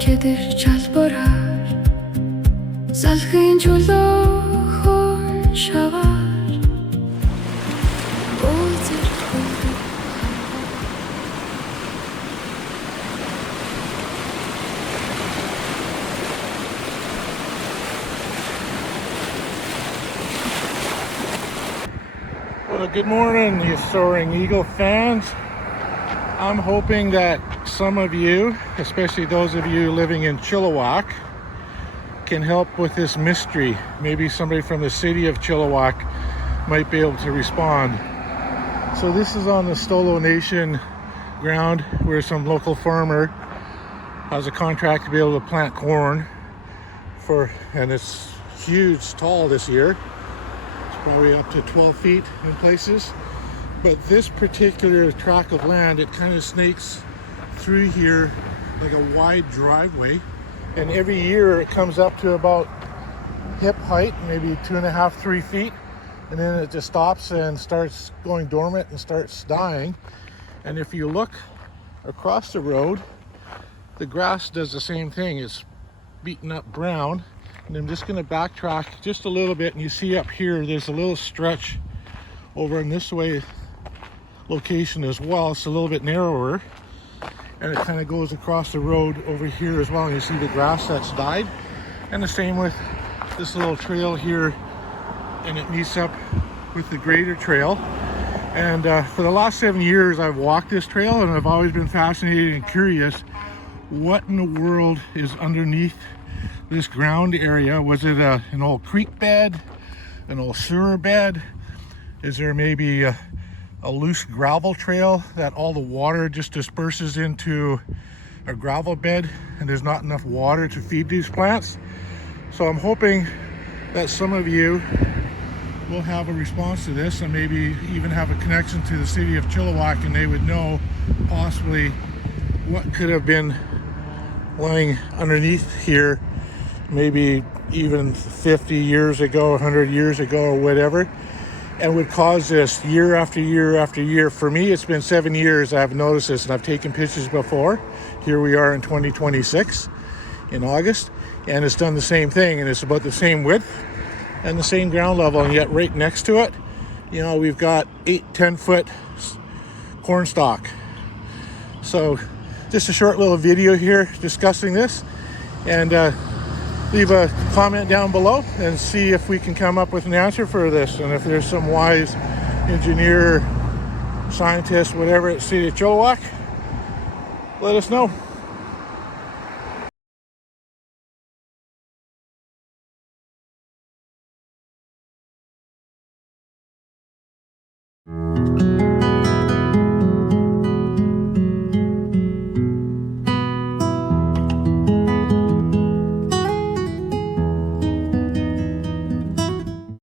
кедэр чалбараар залхын чулуухон шаваар уулзах. Well, good morning, you Soaring Eagle fans. I'm hoping that some of you, especially those of you living in Chilliwack, can help with this mystery. Maybe somebody from the city of Chilliwack might be able to respond. So this is on the Stolo Nation ground where some local farmer has a contract to be able to plant corn and it's huge, tall this year. Probably up to 12 feet in places. But this particular tract of land, it kind of snakes through here like a wide driveway. And every year it comes up to about hip height, maybe 2.5, 3 feet. And then it just stops and starts going dormant and starts dying. And if you look across the road, the grass does the same thing. It's beaten up brown. And I'm just going to backtrack just a little bit, and you see up here there's a little stretch over in this way location as well. It's a little bit narrower, and it kind of goes across the road over here as well, and you see the grass that's died. And the same with this little trail here, and it meets up with the greater trail. And for the last 7 years I've walked this trail, and I've always been fascinated and curious what in the world is underneath this ground area. Was it an old creek bed, an old sewer bed? Is there maybe a loose gravel trail that all the water just disperses into a gravel bed and there's not enough water to feed these plants? So I'm hoping that some of you will have a response to this, and maybe even have a connection to the city of Chilliwack, and they would know possibly what could have been lying underneath here, maybe even 50 years ago, 100 years ago, or whatever, and would cause this year after year after year. For me, it's been 7 years I've noticed this, and I've taken pictures before. Here we are in 2026 in August, and it's done the same thing, and it's about the same width and the same ground level, and yet right next to it, you know, we've got 8-10 foot corn stalk. So just a short little video here discussing this, and leave a comment down below and see if we can come up with an answer for this. And if there's some wise engineer, scientist, whatever at City of Chilliwack, let us know.